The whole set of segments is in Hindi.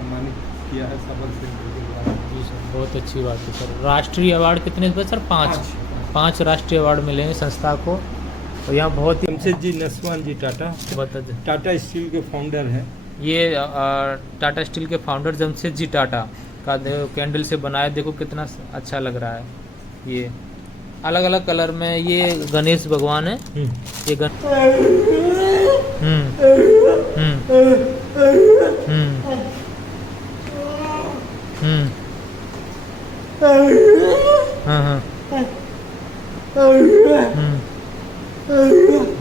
सम्मानित किया है सबल सेंटर के द्वारा। जी सर, बहुत अच्छी बात है सर। राष्ट्रीय अवार्ड कितने पे सर? 5 राष्ट्रीय अवार्ड मिले हैं संस्था को। और यहाँ बहुत ही जमशेदजी नसवान जी टाटा स्टील के फाउंडर हैं। ये टाटा स्टील के फाउंडर जमशेद जी टाटा का कैंडल से बनाया, देखो कितना अच्छा लग रहा है। ये अलग अलग कलर में, ये गणेश भगवान है। ये हाँ।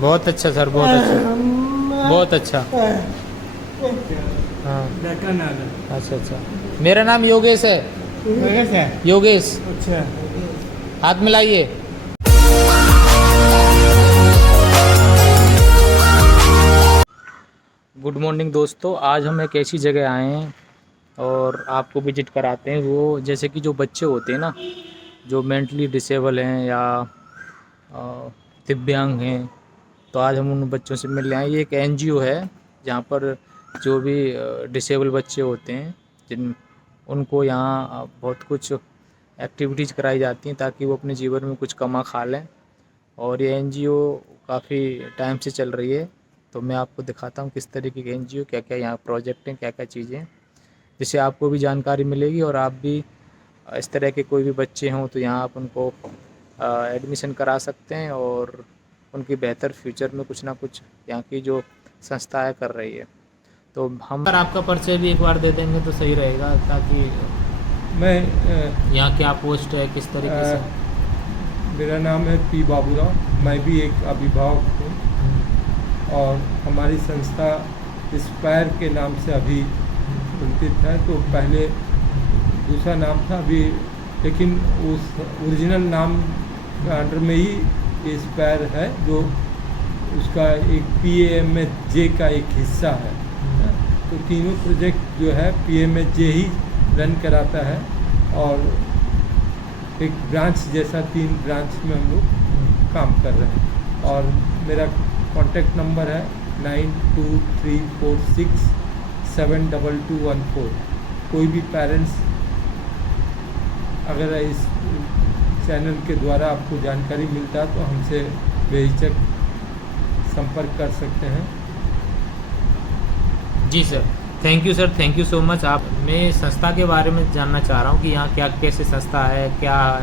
बहुत अच्छा सर, बहुत अच्छा, बहुत अच्छा। हाँ, अच्छा। मेरा नाम योगेश है। योगेश। अच्छा, हाथ मिलाइए। गुड मॉर्निंग दोस्तों, आज हम एक ऐसी जगह आए हैं और आपको विजिट कराते हैं। वो जैसे कि जो बच्चे होते हैं ना, जो मेंटली डिसेबल हैं या दिव्यांग हैं, तो आज हम उन बच्चों से मिलने आए। ये एक एनजीओ है जहाँ पर जो भी डिसेबल बच्चे होते हैं, उनको यहाँ बहुत कुछ एक्टिविटीज़ कराई जाती हैं ताकि वो अपने जीवन में कुछ कमा खा लें। और ये एनजीओ काफ़ी टाइम से चल रही है, तो मैं आपको दिखाता हूँ किस तरीके की एनजीओ, क्या क्या यहाँ प्रोजेक्ट हैं, क्या क्या चीज़ें, जिससे आपको भी जानकारी मिलेगी और आप भी इस तरह के कोई भी बच्चे हों तो यहाँ आप उनको एडमिशन करा सकते हैं और उनकी बेहतर फ्यूचर में कुछ ना कुछ यहाँ की जो संस्था है कर रही है। तो हम पर आपका परिचय भी एक बार दे देंगे तो सही रहेगा, ताकि मैं यहाँ क्या पोस्ट है, किस तरीके से। मेरा नाम है पी बाबूराव, मैं भी एक अभिभावक हूँ और हमारी संस्था इंस्पायर के नाम से अभी चिंतित है। तो पहले दूसरा नाम था अभी, लेकिन उस ओरिजिनल नाम के अंडर में ही इंस्पायर है, जो उसका एक PMHJ का एक हिस्सा है। तो तीनों प्रोजेक्ट जो है PMHJ ही रन कराता है और एक ब्रांच जैसा 3 ब्रांच में हम लोग काम कर रहे हैं। और मेरा कॉन्टैक्ट नंबर है 9234672214। कोई भी पेरेंट्स अगर इस चैनल के द्वारा आपको जानकारी मिलता है तो हमसे बेहिचक संपर्क कर सकते हैं। जी sir, thank you sir, thank you so much. आप मैं संस्था के बारे में जानना चाह रहा हूँ कि यहाँ क्या कैसे संस्था है, क्या,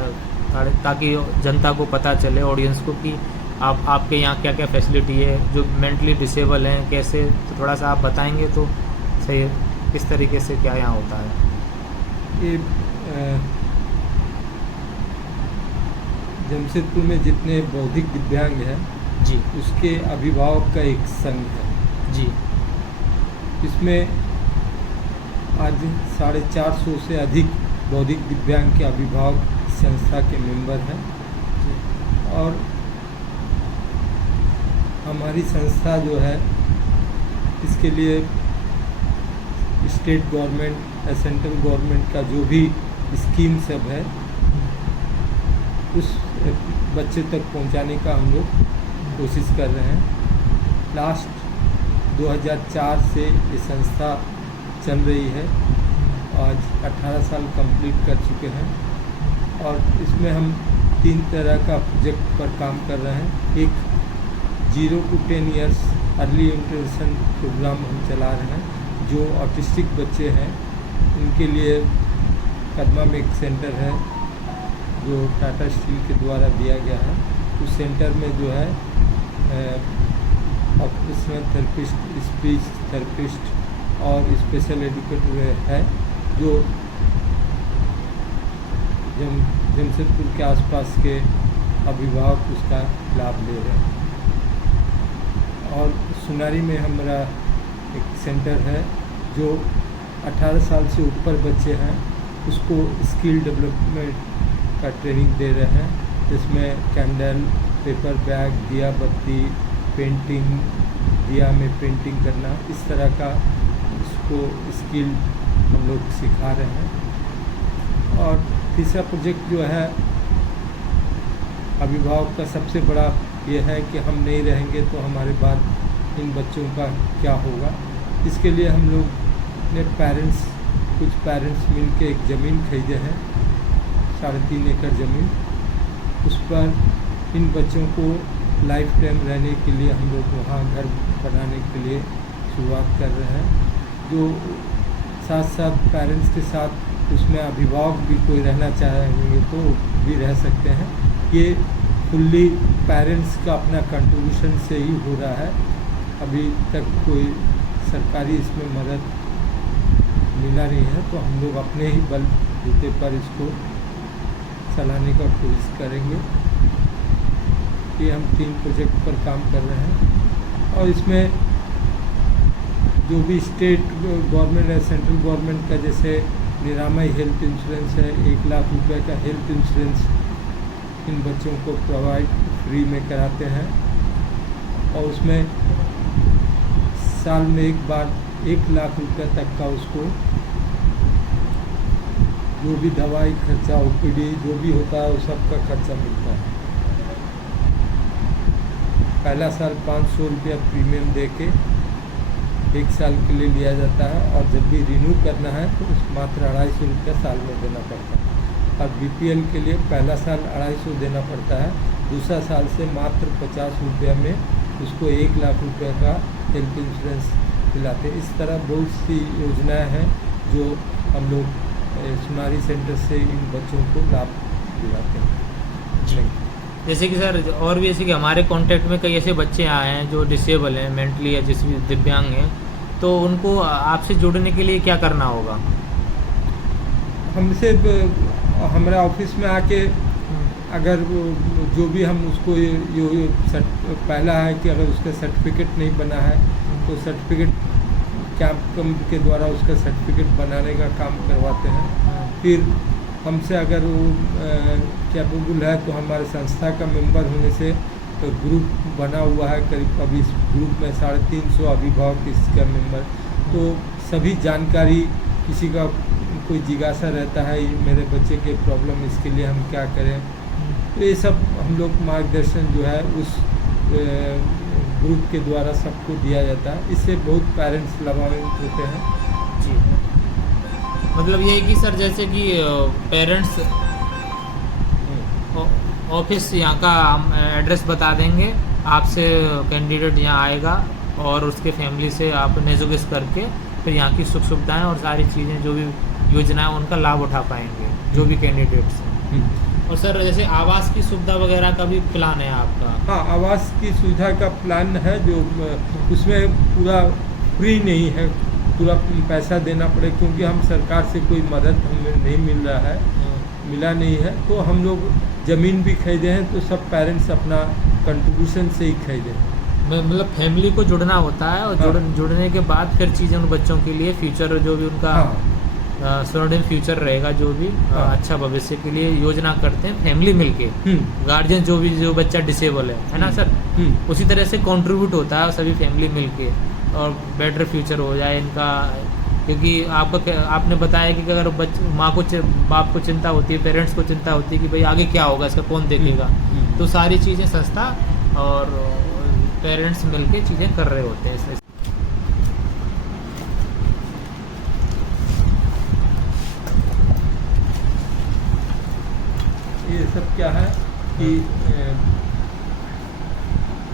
ताकि जनता को पता चले, ऑडियंस को, कि आपके यहाँ क्या क्या फैसिलिटी है, जो मेंटली डिसेबल हैं कैसे, तो थोड़ा सा आप बताएंगे तो सही है, किस तरीके से क्या यहाँ होता है। ये जमशेदपुर में जितने बौद्धिक दिव्यांग हैं जी, उसके अभिभावक का एक संघ है जी। इसमें आज 450 से अधिक बौद्धिक दिव्यांग के अभिभावक संस्था के मेंबर हैं और हमारी संस्था जो है इसके लिए स्टेट गवर्नमेंट या सेंट्रल गवर्नमेंट का जो भी स्कीम सब है उस बच्चे तक पहुंचाने का हम लोग कोशिश कर रहे हैं। लास्ट 2004 से ये संस्था चल रही है, आज 18 साल कंप्लीट कर चुके हैं और इसमें हम 3 तरह का प्रोजेक्ट पर काम कर रहे हैं। एक 0 to 10 years early intervention program हम चला रहे हैं। जो ऑटिस्टिक बच्चे हैं उनके लिए कदमा में एक सेंटर है जो टाटा स्टील के द्वारा दिया गया है। उस सेंटर में जो है ऑक्यूपेशनल थेरेपिस्ट, स्पीच थेरेपिस्ट और स्पेशल एजुकेटर है जो जमशेदपुर के आसपास के अभिभावक उसका लाभ ले रहे हैं। और सुनारी में हमारा एक सेंटर है जो 18 साल से ऊपर बच्चे हैं उसको स्किल डेवलपमेंट का ट्रेनिंग दे रहे हैं, जिसमें कैंडल, पेपर बैग, दिया बत्ती, पेंटिंग, दिया में पेंटिंग करना, इस तरह का उसको स्किल हम लोग सिखा रहे हैं। और तीसरा प्रोजेक्ट जो है अभिभावक का सबसे बड़ा ये है कि हम नहीं रहेंगे तो हमारे बाद इन बच्चों का क्या होगा। इसके लिए हम लोग ने पेरेंट्स कुछ पेरेंट्स मिल के एक ज़मीन खरीदे हैं, 3.5 एकड़ ज़मीन। उस पर इन बच्चों को लाइफ टाइम रहने के लिए हम लोग वहाँ घर बनाने के लिए शुरुआत कर रहे हैं। जो साथ साथ पेरेंट्स के साथ उसमें अभिभावक भी कोई रहना चाहेंगे तो भी रह सकते हैं। ये फुल्ली पेरेंट्स का अपना कंट्रीब्यूशन से ही हो रहा है। अभी तक कोई सरकारी इसमें मदद मिला नहीं है, तो हम लोग अपने ही बलबूते पर इसको चलाने का कोशिश करेंगे। ये हम 3 प्रोजेक्ट पर काम कर रहे हैं और इसमें जो भी स्टेट गवर्नमेंट है, सेंट्रल गवर्नमेंट का, जैसे निरामय हेल्थ इंश्योरेंस है, 1 लाख रुपए का हेल्थ इंश्योरेंस इन बच्चों को प्रोवाइड फ्री में कराते हैं और उसमें साल में एक बार 1 लाख रुपए तक का उसको जो भी दवाई खर्चा, ओपीडी जो भी होता है उस सब का खर्चा मिलता है। पहला साल 500 रुपया प्रीमियम दे के 1 साल के लिए लिया जाता है और जब भी रिन्यू करना है तो उस मात्र 250 रुपया साल में देना पड़ता है। और बीपीएल के लिए पहला साल 250 देना पड़ता है, दूसरा साल से मात्र 50 रुपया में उसको 1 लाख रुपये का हेल्थ इंश्योरेंस दिलाते हैं। इस तरह बहुत सी योजनाएं हैं जो हम लोग सुनारी सेंटर से इन बच्चों को लाभ दिलाते हैं। जैसे कि सर और भी, जैसे कि हमारे कांटेक्ट में कई ऐसे बच्चे आए हैं जो डिसेबल हैं, मेंटली या जिस भी दिव्यांग हैं, तो उनको आपसे जुड़ने के लिए क्या करना होगा? हमसे हमारे ऑफिस में आके अगर जो भी हम उसको पहला है कि अगर उसका सर्टिफिकेट नहीं बना है तो सर्टिफिकेट कैंप के द्वारा उसका सर्टिफिकेट बनाने का काम करवाते हैं। फिर हमसे अगर वो कैपेबल है तो हमारे संस्था का मेंबर होने से तो ग्रुप बना हुआ है, करीब अभी इस ग्रुप में 350 अभिभावक इसका मेंबर, तो सभी जानकारी, किसी का कोई जिज्ञासा रहता है मेरे बच्चे के प्रॉब्लम, इसके लिए हम क्या करें, तो ये सब हम लोग मार्गदर्शन जो है उस ग्रुप के द्वारा सबको दिया जाता है। इससे बहुत पेरेंट्स लाभान्वित होते हैं। जी, मतलब ये है कि सर जैसे कि पेरेंट्स ऑफिस यहाँ का हम एड्रेस बता देंगे, आपसे कैंडिडेट यहाँ आएगा और उसके फैमिली से आप नेजोगेस करके फिर यहाँ की सुख सुविधाएँ और सारी चीज़ें जो भी योजनाएं उनका लाभ उठा पाएंगे जो भी कैंडिडेट्स हैं। और सर जैसे आवास की सुविधा वगैरह का भी प्लान है आपका? हाँ, आवास की सुविधा का प्लान है, जो उसमें पूरा फ्री नहीं है, पूरा पैसा देना पड़े, क्योंकि हम सरकार से कोई मदद हमें नहीं मिल रहा है, मिला नहीं है। तो हम लोग ज़मीन भी खरीदे हैं तो सब पेरेंट्स अपना कंट्रीब्यूशन से ही खरीदे हैं। मतलब फैमिली को जुड़ना होता है और हाँ। जुड़ने के बाद फिर चीज़ें उन बच्चों के लिए फ्यूचर जो भी उनका स्वर्णिम फ्यूचर रहेगा, जो भी अच्छा भविष्य के लिए योजना करते हैं फैमिली मिलके, गार्जियन जो बच्चा डिसेबल है ना सर, उसी तरह से कंट्रीब्यूट होता है सभी फैमिली मिलके और बेटर फ्यूचर हो जाए इनका। क्योंकि आपने बताया कि अगर माँ को बाप को चिंता होती है, पेरेंट्स को चिंता होती है कि भाई आगे क्या होगा, इसका कौन देखेगा, तो सारी चीज़ें संस्था और पेरेंट्स मिलके चीज़ें कर रहे होते हैं। इसमें ये सब क्या है कि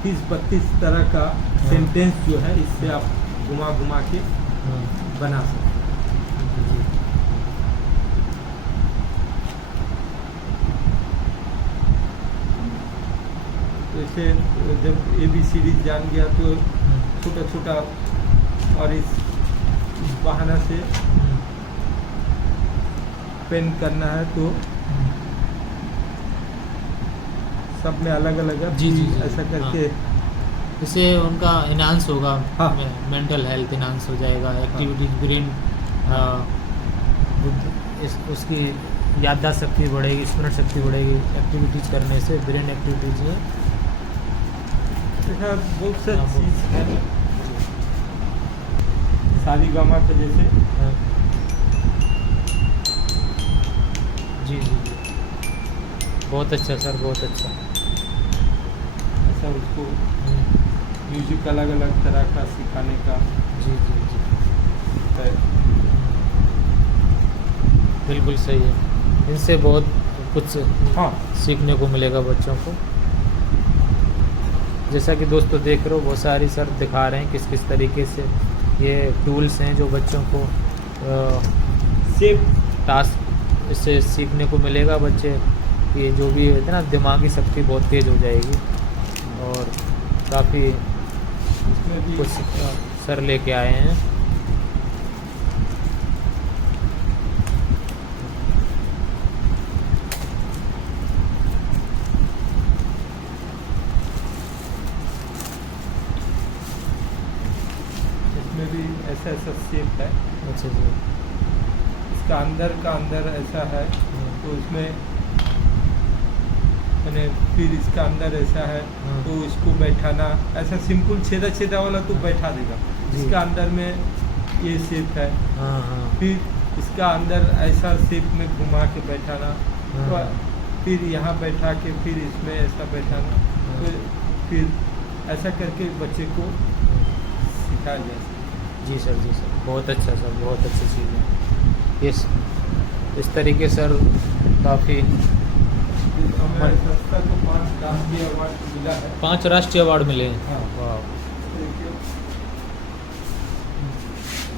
30-32 तरह का सेंटेंस जो है इससे आप घुमा घुमा के बना सकते हैं। जैसे जब ABCD जान गया तो छोटा छोटा, और इस बहाना से पेन करना है तो सब में अलग अलग है। जी ऐसा करके इससे उनका इन्हांस होगा, हाँ। मेंटल हेल्थ इन्हांस हो जाएगा, एक्टिविटीज ब्रेन उसकी याददाश्त शक्ति बढ़ेगी, स्मरण शक्ति बढ़ेगी एक्टिविटीज करने से, ब्रेन एक्टिविटीज में बहुत सा चीज़ है। सारेगामा के जैसे जी बहुत अच्छा सर, बहुत अच्छा। ऐसा उसको म्यूजिक अलग अलग तरह का सिखाने का जी है। बिल्कुल सही है, इनसे बहुत कुछ हाँ सीखने को मिलेगा बच्चों को। जैसा कि दोस्तों देख रहे हो, बहुत सारी सर दिखा रहे हैं किस किस तरीके से ये टूल्स हैं जो बच्चों को सेफ टास्क इससे सीखने को मिलेगा। बच्चे ये जो भी है ना, दिमागी शक्ति बहुत तेज़ हो जाएगी और काफ़ी इसमें भी कुछ सर लेके आए हैं। इसमें भी ऐसा ऐसा शेप है। अच्छा जी। इसका अंदर का अंदर ऐसा है, तो इसमें मैंने फिर इसका अंदर ऐसा है, हाँ। तो इसको बैठाना ऐसा सिंपल छेदा छेदा वाला तो बैठा देगा। जी। इसका अंदर में ये शेप है, हाँ हाँ फिर इसका अंदर ऐसा शेप में घुमा के बैठाना, हाँ। तो फिर यहाँ बैठा के फिर इसमें ऐसा बैठाना, तो फिर ऐसा करके बच्चे को सिखाया जा सकता है। जी सर, जी सर, बहुत अच्छा सर, बहुत अच्छी चीज़ है। इस तरीके सर काफ़ी हमारे संस्था को 5 राष्ट्रीय अवार्ड मिला है। 5 राष्ट्रीय अवार्ड मिले हैं। हाँ। वाह।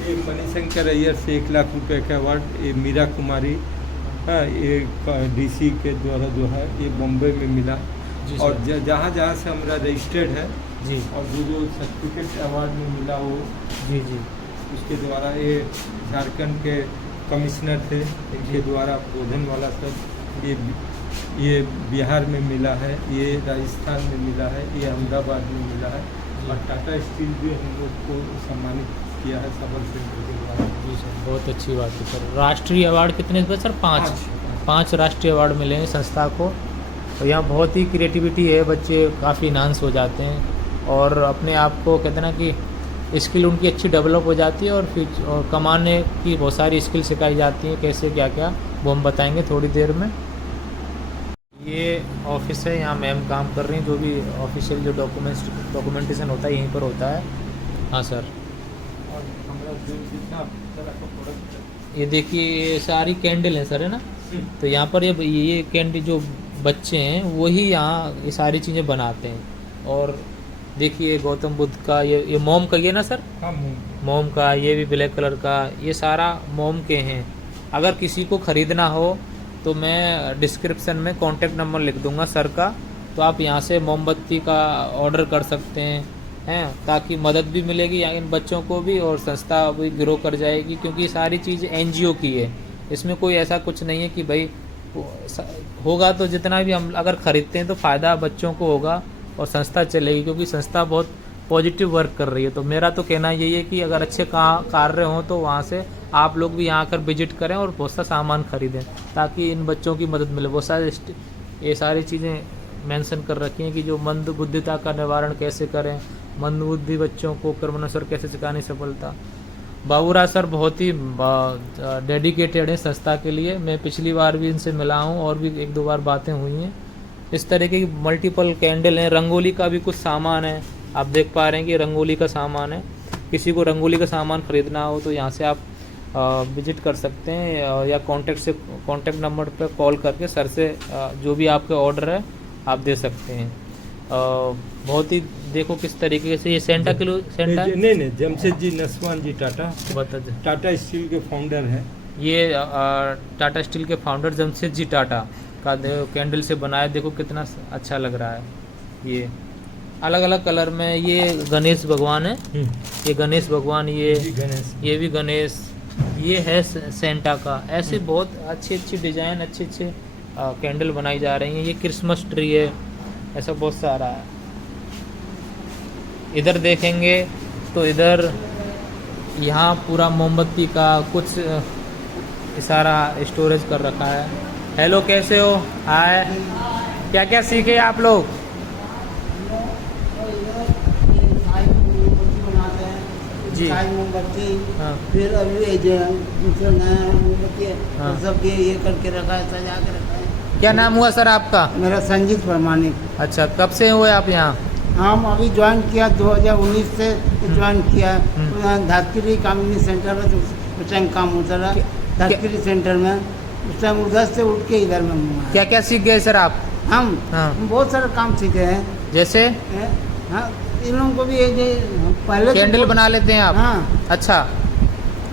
ये मणिशंकर अय्यर से 1 लाख रुपए का अवार्ड, ये मीरा कुमारी, हाँ, ये डीसी के द्वारा जो है ये बॉम्बे में मिला। जी और सर। जहाँ जहाँ से हमारा रजिस्टर्ड है जी और जो सर्टिफिकेट अवार्ड में मिला वो जी जी उसके द्वारा, ये झारखंड के कमिश्नर थे, इनके द्वारा बोधन वाला सब, ये बिहार में मिला है, ये राजस्थान में मिला है, ये अहमदाबाद में मिला है, और टाटा स्टील भी हम लोग को सम्मानित किया है सबल सेंटर के द्वारा। जी सर, बहुत अच्छी बात है सर। राष्ट्रीय अवार्ड कितने थे सर? 5 राष्ट्रीय अवार्ड मिले हैं संस्था को। और यहाँ बहुत ही क्रिएटिविटी है, बच्चे काफ़ी इन्हांस हो जाते हैं और अपने आप को कहते हैं ना कि स्किल उनकी अच्छी डेवलप हो जाती है, और कमाने की बहुत सारी स्किल सिखाई जाती हैं, कैसे क्या क्या वो हम बताएंगे थोड़ी देर में। ये ऑफिस है, यहाँ मैम काम कर रही हैं, जो भी ऑफिशियल जो डॉक्यूमेंटेशन होता है यहीं पर होता है। हाँ सर। और हमारा जो जितना तरह का प्रोडक्ट है, ये देखिए, ये सारी कैंडल है सर, है ना? तो यहाँ पर ये कैंडल जो बच्चे हैं वही यहाँ ये सारी चीज़ें बनाते हैं। और देखिए गौतम बुद्ध का ये मोम का, ये ना सर, हाँ मोम का, ये भी ब्लैक कलर का, ये सारा मोम के हैं। अगर किसी को ख़रीदना हो तो मैं डिस्क्रिप्शन में कॉन्टेक्ट नंबर लिख दूंगा सर का, तो आप यहाँ से मोमबत्ती का ऑर्डर कर सकते हैं, ताकि मदद भी मिलेगी इन बच्चों को भी और संस्था भी ग्रो कर जाएगी, क्योंकि ये सारी चीज़ एनजीओ की है। इसमें कोई ऐसा कुछ नहीं है कि भाई होगा तो जितना भी हम अगर ख़रीदते हैं तो फ़ायदा बच्चों को होगा और संस्था चलेगी, क्योंकि संस्था बहुत पॉजिटिव वर्क कर रही है। तो मेरा तो कहना यही है कि अगर अच्छे कार्य हों तो वहाँ से आप लोग भी यहाँ आकर विजिट करें और बहुत सा सामान खरीदें, ताकि इन बच्चों की मदद मिले। बहुत सारे ये सारी चीज़ें मेंशन कर रखी हैं कि जो मंदबुद्धिता का निवारण कैसे करें, मंदबुद्धि बच्चों को कर्मानुसार कैसे सिखानी सफलता। बाबूराज सर बहुत ही डेडिकेटेड है संस्था के लिए। मैं पिछली बार भी इनसे मिला हूँ और भी 1-2 बार बातें हुई हैं। इस तरीके की मल्टीपल कैंडल हैं, रंगोली का भी कुछ सामान है, आप देख पा रहे हैं कि रंगोली का सामान है। किसी को रंगोली का सामान ख़रीदना हो तो यहाँ से आप विजिट कर सकते हैं, या कॉन्टेक्ट नंबर पर कॉल करके सर से जो भी आपका ऑर्डर है आप दे सकते हैं। बहुत ही देखो किस तरीके से ये सेंटा नहीं जमशेद जी नस्वान जी टाटा स्टील के फाउंडर हैं। ये टाटा स्टील के फाउंडर जमशेद जी टाटा का कैंडल से बनाया, देखो कितना अच्छा लग रहा है। ये अलग अलग कलर में, ये गणेश भगवान है, ये गणेश भगवान, ये भी गणेश, ये है सेंटा का। ऐसे बहुत अच्छी डिज़ाइन, अच्छे कैंडल बनाई जा रही हैं। ये क्रिसमस ट्री है, ऐसा बहुत सारा है। इधर देखेंगे तो इधर यहाँ पूरा मोमबत्ती का कुछ सारा स्टोरेज कर रखा है। हेलो, कैसे हो? हाय, क्या क्या सीखे आप लोग? जी, मोमबत्ती, हाँ, फिर अभी दूसरा नया मोमबत्ती है, हाँ। सब ये करके रखा है, सजा के रखा है। क्या नाम हुआ सर आपका? मेरा संजीत प्रमाणिक। अच्छा, कब से हुए आप यहाँ? हम अभी ज्वाइन किया 2019 से ज्वाइन किया। धातगिरी कम्युनिटी सेंटर में तो उस टाइम काम होता रहा। धातगिरी सेंटर में उस टाइम उधर से उठ के इधर में आए। क्या क्या सीख गए सर आप? हम हाँ। बहुत सारे काम सीखे हैं। जैसे हाँ, इन लोगों को भी ये पहले तो कैंडल बना लेते हैं आप? हाँ। अच्छा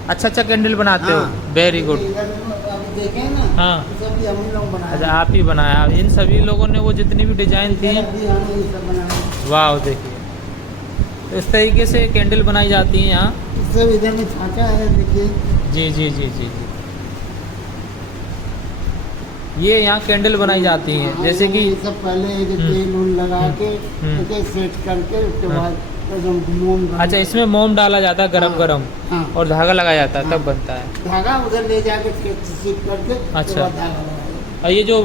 अच्छा कैंडल बनाते हो, हाँ। Very good. इधर अभी देखें ना, हाँ। तो सभी हम ही लोग बनाए। अच्छा, आप ही बनाया? इन सभी लोगों ने वो जितनी भी डिजाइन थी, अभी हम ही सब बनाए। वाह देखिए, तो इस तरीके से कैंडल बनाई जाती हैं यहाँ। सब इधर में छाचा है, देखिए। जी जी जी जी जी, ये यहाँ कैंडल बनाई जाती हैं। हाँ, जैसे कि ये सब पहले ये तेल उल लगा के हम्म। सेट करके उसके हाँ। बाद एकदम मोम डाल- अच्छा, इसमें मोम डाला जाता है गरम हाँ। गरम, हाँ। और धागा लगाया जाता है, हाँ। तब बनता है। धागा उधर ले जाके सीट करके उसके अच्छा। बाद धागा लगाएगा। और ये जो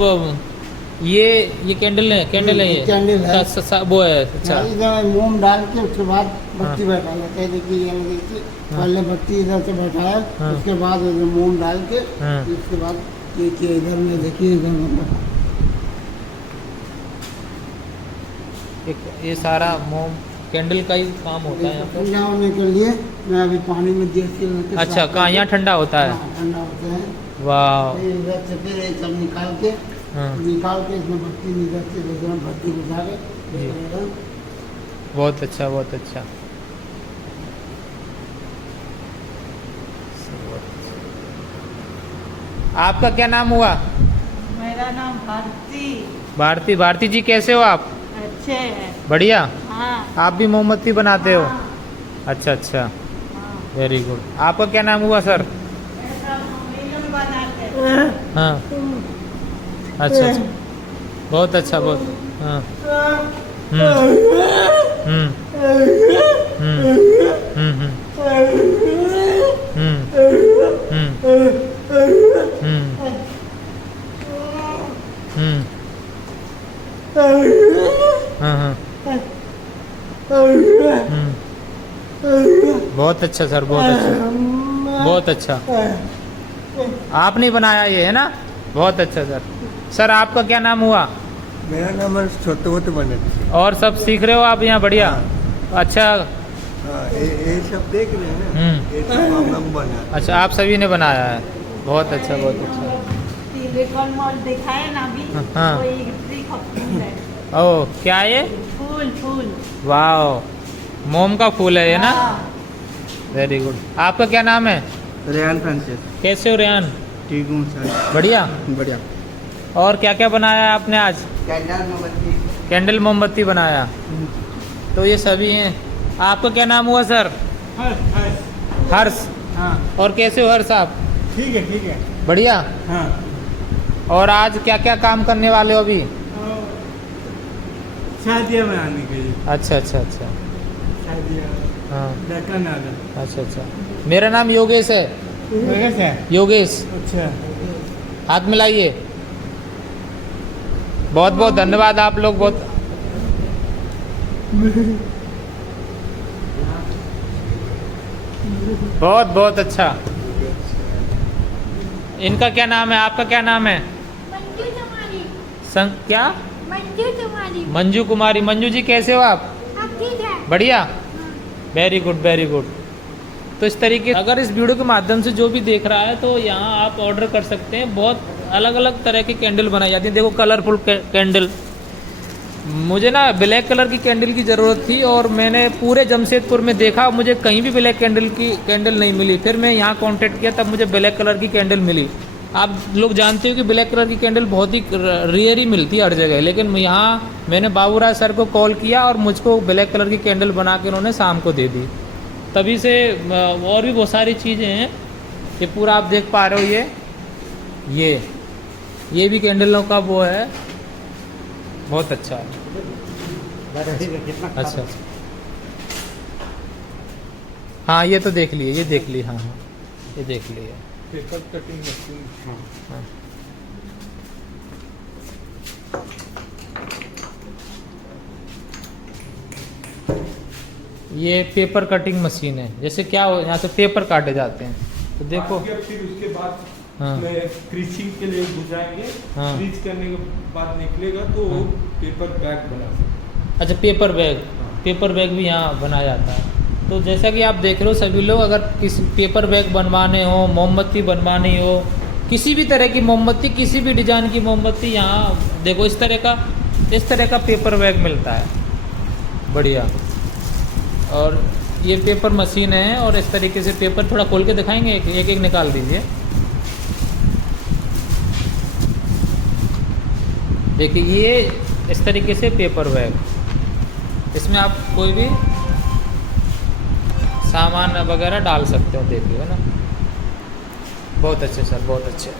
ये कैंडल है, कैंडल है, ये कैंडल है। वो है। अच्छा, इधर मोम डाल के उसके बाद बत्ती बैठा जाता है। देखिए ये देखिए, पहले बत्ती इधर से बैठाया, हाँ। उसके बाद उधर मोम डाल के हाँ। उसके बाद देखिए इधर में, देखिए इधर में ये सारा मोम कैंडल का ही काम होता है यहाँ पर। ठंडा होने के लिए मैं अभी पानी में देख के अच्छा, कहाँ यहाँ ठंडा होता है? हाँ, ठंडा होता है। वाह, फिर इधर से फिर ये सब निकाल के हाँ, इसमें बत्ती इधर से देखना, बत्ती बुझा के जी। इधर बहुत अच्छा बहुत अच्छा। आपका क्या नाम हुआ? मेरा नाम भारती। भारती। भारती जी कैसे हो आप? अच्छे है। बढ़िया। हाँ। आप भी मोमबत्ती बनाते हो? हाँ, अच्छा अच्छा, हाँ। Very good. आपका क्या नाम हुआ सर? ऐसा मिलन बनाते हैं। हाँ, अच्छा अच्छा, बहुत अच्छा, बहुत। हाँ, हम्म हम्म हम्म हम्म हम्म हम्म हम्म हाँ हाँ, बहुत अच्छा सर, बहुत अच्छा, बहुत अच्छा। आपने बनाया ये, है ना? बहुत अच्छा सर। सर आपका क्या नाम हुआ? मेरा नाम है छोटे होते बने। और सब सीख रहे हो आप यहाँ? बढ़िया, अच्छा। हाँ, ये सब देख रहे हैं ना, ये सब हम लोग बना। अच्छा, आप सभी ने बनाया है, बहुत अच्छा बहुत अच्छा। सिलिकॉन मॉल दिखाए ना अभी, हाँ। वो इलेक्ट्रिक फूल है। ओह, क्या ये? फूल फूल। वाह, मोम का फूल है ये ना? हाँ। Very good. आपका क्या नाम है? रेहान फ्रांसिस। कैसे हो रेहान? ठीक हूँ सर। बढ़िया। बढ़िया। और क्या क्या बनाया है आपने आज? कैंडल मोमबत्ती। कैंडल मोमबत्ती बनाया, तो ये सभी हैं। आपका क्या नाम हुआ सर? हर्ष। हाँ, और कैसे हो हर्ष आप? ठीक है ठीक है। बढ़िया। हाँ, और आज क्या क्या काम करने वाले हो अभी? शादियाँ बनाने के लिए। अच्छा अच्छा अच्छा, शादियाँ हाँ, ढक्कन आ गया। अच्छा अच्छा। मेरा नाम योगेश है, कैसे? योगेश। अच्छा, हाथ मिलाइए। बहुत बहुत धन्यवाद, आप लोग बहुत। बहुत बहुत अच्छा। इनका क्या नाम है? आपका क्या नाम है? मंजू तुम्हारी। क्या? मंजू तुम्हारी। मंजू कुमारी। मंजू जी कैसे हो आप? हाँ ठीक है। बढ़िया, वेरी गुड वेरी गुड। तो इस तरीके, अगर इस वीडियो के माध्यम से जो भी देख रहा है, तो यहाँ आप ऑर्डर कर सकते हैं। बहुत अलग अलग तरह की कैंडल बनाई जाती है। देखो, कलरफुल कैंडल। मुझे ना ब्लैक कलर की कैंडल की ज़रूरत थी, और मैंने पूरे जमशेदपुर में देखा, मुझे कहीं भी ब्लैक कैंडल नहीं मिली। फिर मैं यहाँ कांटेक्ट किया, तब मुझे ब्लैक कलर की कैंडल मिली। आप लोग जानते हो कि ब्लैक कलर की कैंडल बहुत ही रेयर ही मिलती है हर जगह, लेकिन यहाँ मैंने बाबूराज सर को कॉल किया, और मुझको ब्लैक कलर की कैंडल बना के उन्होंने शाम को दे दी। तभी से और भी बहुत सारी चीज़ें हैं। ये पूरा आप देख पा रहे हो, ये भी कैंडलों का वो है, बहुत अच्छा है। अच्छा, हाँ, ये तो देख लिए, ये देख लिए, हाँ हाँ, ये देख लिए। Paper cutting machine. हाँ। ये पेपर कटिंग मशीन है। जैसे क्या हो, यहाँ से पेपर काटे जाते हैं, तो देखो। फिर उसके बाद हाँ। क्रीचिंग के लिए बुझाएंगे। हाँ। क्रीच करने के बाद निकलेगा तो हाँ। पेपर बैग बना सकते। अच्छा, पेपर बैग भी यहाँ बनाया जाता है। तो जैसा कि आप देख रहे हो, सभी लोग अगर किसी पेपर बैग बनवाने हो, मोमबत्ती बनवानी हो, किसी भी तरह की मोमबत्ती, किसी भी डिजाइन की मोमबत्ती यहाँ देखो, इस तरह का पेपर बैग मिलता है बढ़िया। और ये पेपर मशीन है, और इस तरीके से पेपर थोड़ा खोल के दिखाएंगे, एक एक निकाल दीजिए। देखिए ये इस तरीके से पेपर बैग, इसमें आप कोई भी सामान वगैरह डाल सकते हो, देखिए है ना। बहुत अच्छे सर, बहुत अच्छे।